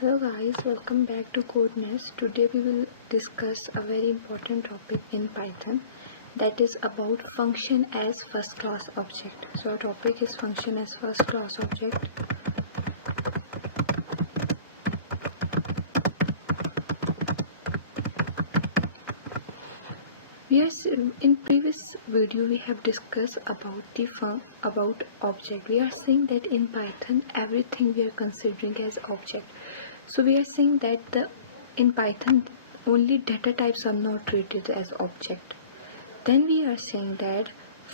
Hello guys, welcome back to Codeness. Today we will discuss a very important topic in Python, that is about function as first class object. So our topic is function as first class object. In previous video we have discussed about object. We are saying that in Python everything we are considering as object. So we are saying that in Python only data types are not treated as object. Then we are saying that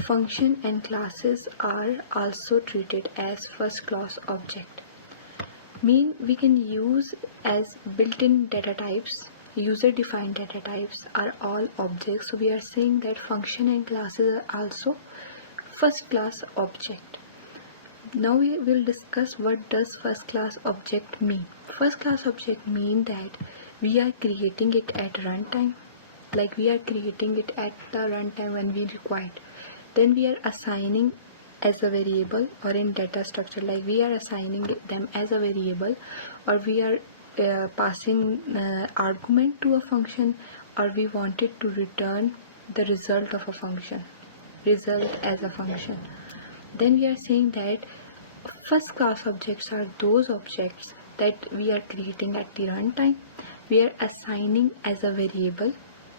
function and classes are also treated as first class object. We can use as built-in data types. User defined data types are all objects. So we are saying that function and classes are also first class object. Now we will discuss what does first class object mean. First class object mean that we are creating it at runtime, like we are creating it at the runtime when we require. Then we are assigning as a variable, or in data structure, like we are assigning them as a variable, or we are passing argument to a function, or we wanted to return the result of a function, result as a function. Then we are saying that first class objects are those objects that we are creating at the runtime, we are assigning as a variable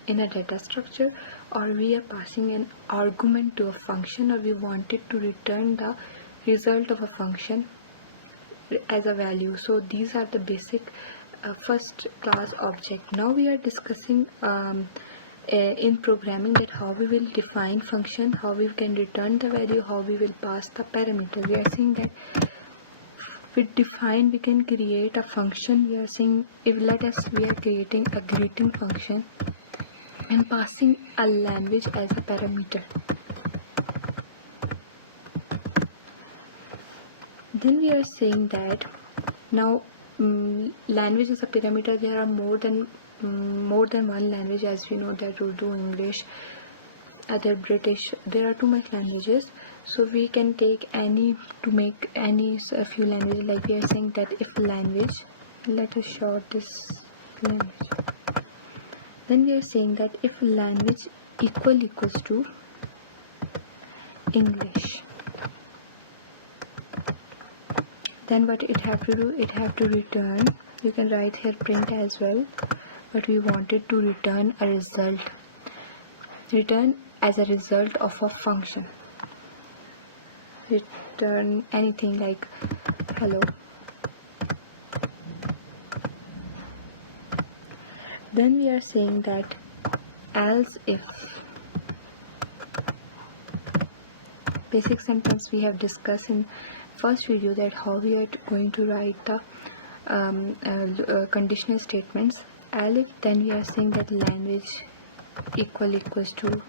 in a data structure, or we are passing an argument to a function, or we wanted to return the result of a function as a value. So these are the basic first class object. Now we are discussing in programming that how we will define function, how we can return the value, how we will pass the parameter. We are saying that with define we can create a function. We are saying if we are creating a greeting function and passing a language as a parameter. Then we are saying that now language is a parameter. There are more than one language, as we know that Urdu, English, other British, there are too much languages. So we can take any to make any a few languages. Like we are saying that if language, let us show this language. Then we are saying that if language equals to English, then what it have to do, it have to return, you can write here print as well, but we wanted to return a result, return as a result of a function, return anything like hello. Then we are saying that else if, basic sentence we have discussed in first video, that how we are going to write the conditional statements. Else if, then we are saying that language equals to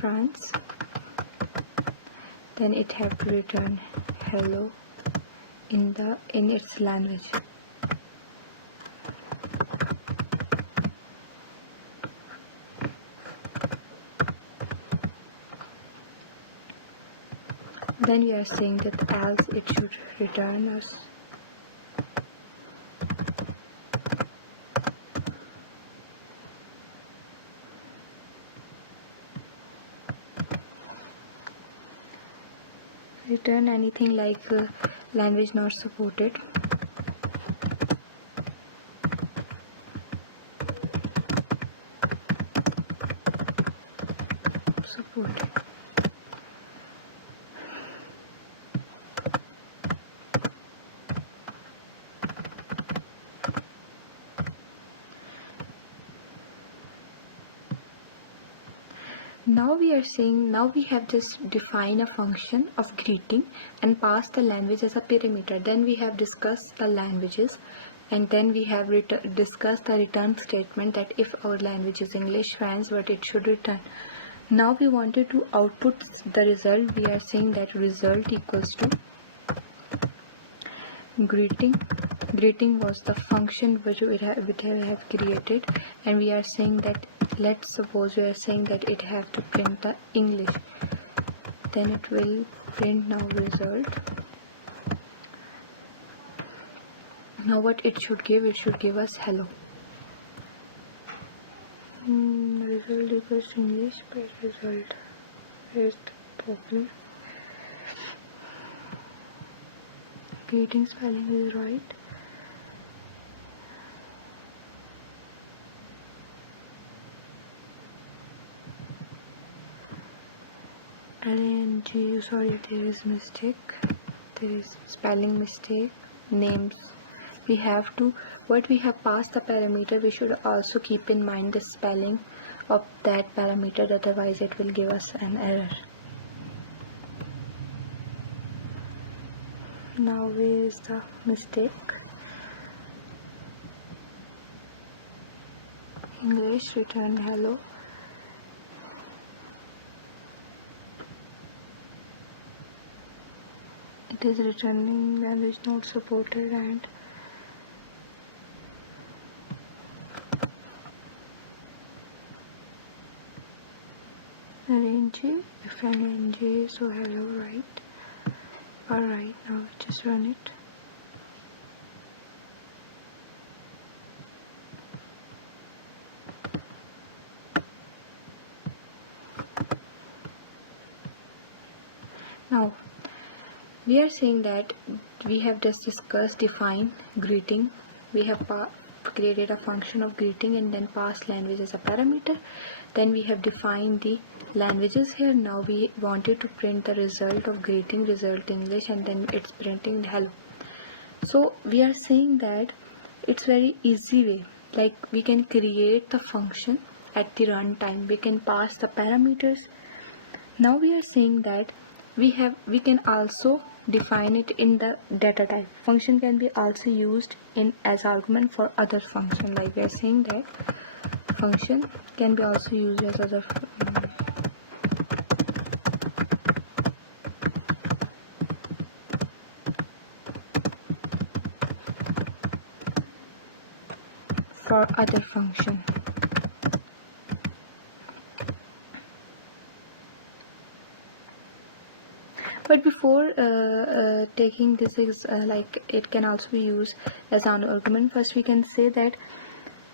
France, then it have to return hello in its language. Then we are saying that else it should return us return anything like language not supported. Now we are saying, now we have just defined a function of greeting and passed the language as a parameter. Then we have discussed the languages, and then we have discussed the return statement, that if our language is English, France, what it should return. Now we wanted to output the result. We are saying that result equals to greeting. Greeting was the function which we have created, and we are saying that, let's suppose we are saying that it have to print the English. then it will print now result. Now what it should give us hello. Result equals English by result. Here's the problem. Greeting spelling is right. LNG, sorry, there is mistake. There is spelling mistake. Names. We have to, what we have passed the parameter, we should also keep in mind the spelling of that parameter, otherwise it will give us an error. Now where is the mistake? English, return hello. It is returning language not supported and LNG, if LNG, so hello, right? Alright, now just run it. Now we are saying that we have just discussed define greeting. We have created a function of greeting and then passed language as a parameter. Then we have defined the languages here. Now we wanted to print the result of greeting, result English, and then it's printing hello. So we are saying that it's very easy way, like we can create the function at the runtime, we can pass the parameters. Now we are saying that we can also define it in the data type. Function can be also used in as argument for other function, like we are saying that function can be also used as other for other function. But before taking this is like it can also be used as an argument, first we can say that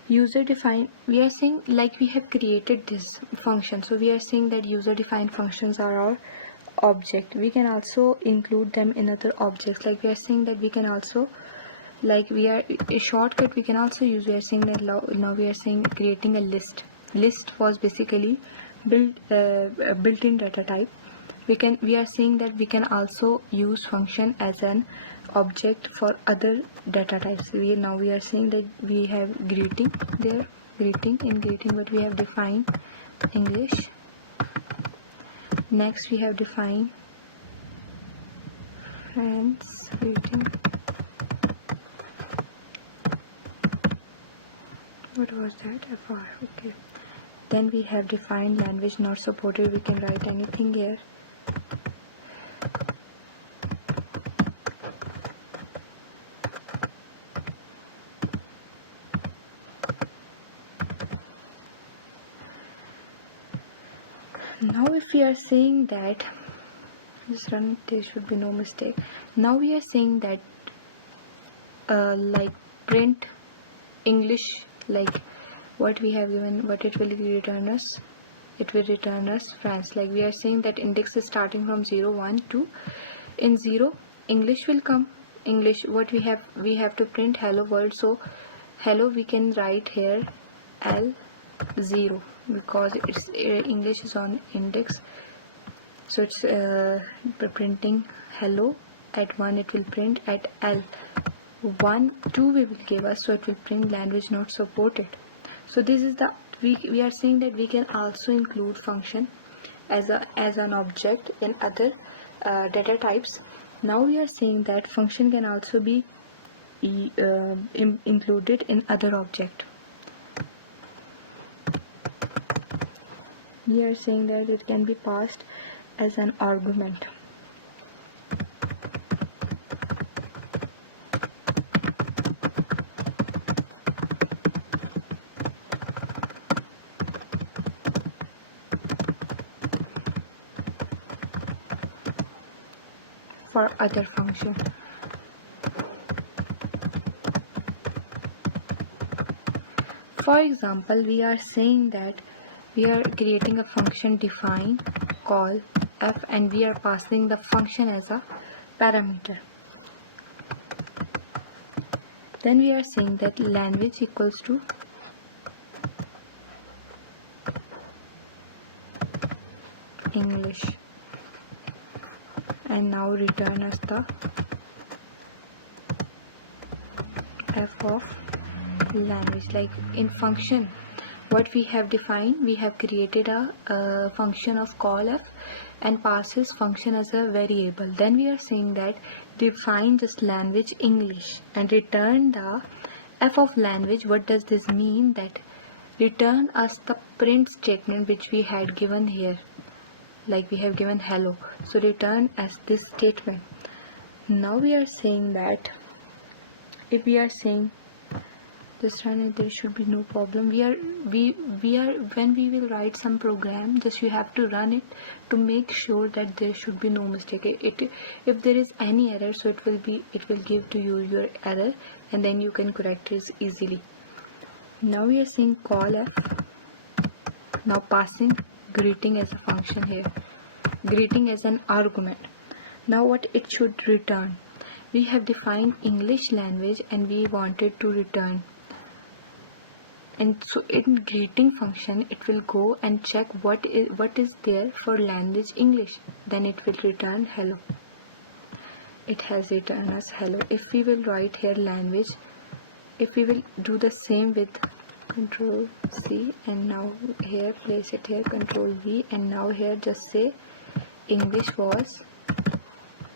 user defined, we are saying like we have created this function, so we are saying that user defined functions are our object. We can also include them in other objects, like we are saying that we can also, like we are a shortcut we can also use. We are saying that now we are saying creating a list was basically built-in data type. We are saying that we can also use function as an object for other data types. Now we are saying that we have greeting there, greeting, but we have defined English. Next we have defined friends, greeting. What was that? FR. Okay. Then we have defined language not supported. We can write anything here. Now if we are saying that, just run it, there should be no mistake. Now we are saying that like print English, like what we have given, what it will return us, it will return us France. Like we are saying that index is starting from 0 1 2, in 0 English will come. English, what we have to print hello world, so hello we can write here L0 because it's English is on index, so it's printing hello. At 1 it will print, at L1 2 we will give us, so it will print language not supported. So this is the we are saying that we can also include function as an object in other data types. Now we are saying that function can also be included in other object. We are saying that it can be passed as an argument. for other function. For example, we are saying that we are creating a function define call f and we are passing the function as a parameter. Then we are saying that language equals to English and now return us the f of language. Like in function, what we have defined, we have created a function of call f and passes function as a variable. Then we are saying that define just language English and return the f of language. What does this mean? That return us the print statement which we had given here, like we have given hello, so return as this statement. Now we are saying that if we are saying just run it, there should be no problem. We are when we will write some program, just you have to run it to make sure that there should be no mistake. If there is any error, so it will give to you your error and then you can correct it easily. Now we are saying call f, now passing greeting as a function here, greeting as an argument. Now what it should return, we have defined English language and we wanted to return, and so in greeting function it will go and check what is there for language English, then it will return hello. It has returned us hello. If we will write here language, if we will do the same with control C and now here place it here control V and now here just say English was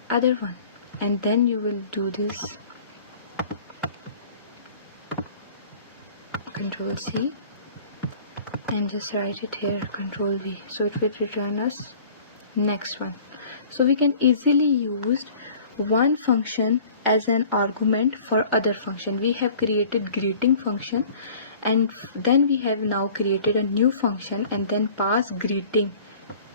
other one, and then you will do this control C and just write it here control V, so it will return us next one. So we can easily use one function as an argument for other function. We have created greeting function and then we have now created a new function and then pass greeting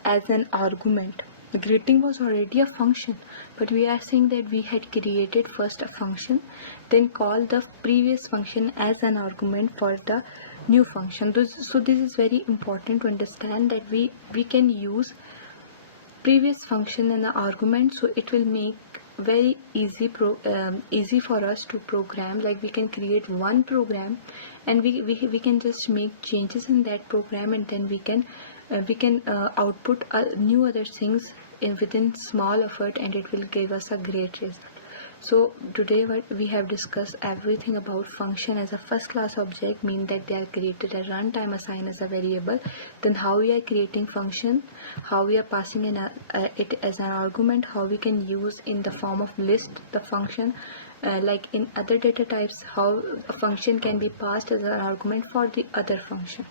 as an argument. The greeting was already a function, but we are saying that we had created first a function, then call the previous function as an argument for the new function. So this is very important to understand that we can use previous function and the argument, so it will make very easy for us to program. Like we can create one program and we can just make changes in that program and then we can output new other things within small effort and it will give us a great result. So today we have discussed everything about function as a first class object, mean that they are created at runtime, assigned as a variable, then how we are creating function, how we are passing in it as an argument, how we can use in the form of list the function, like in other data types, how a function can be passed as an argument for the other function.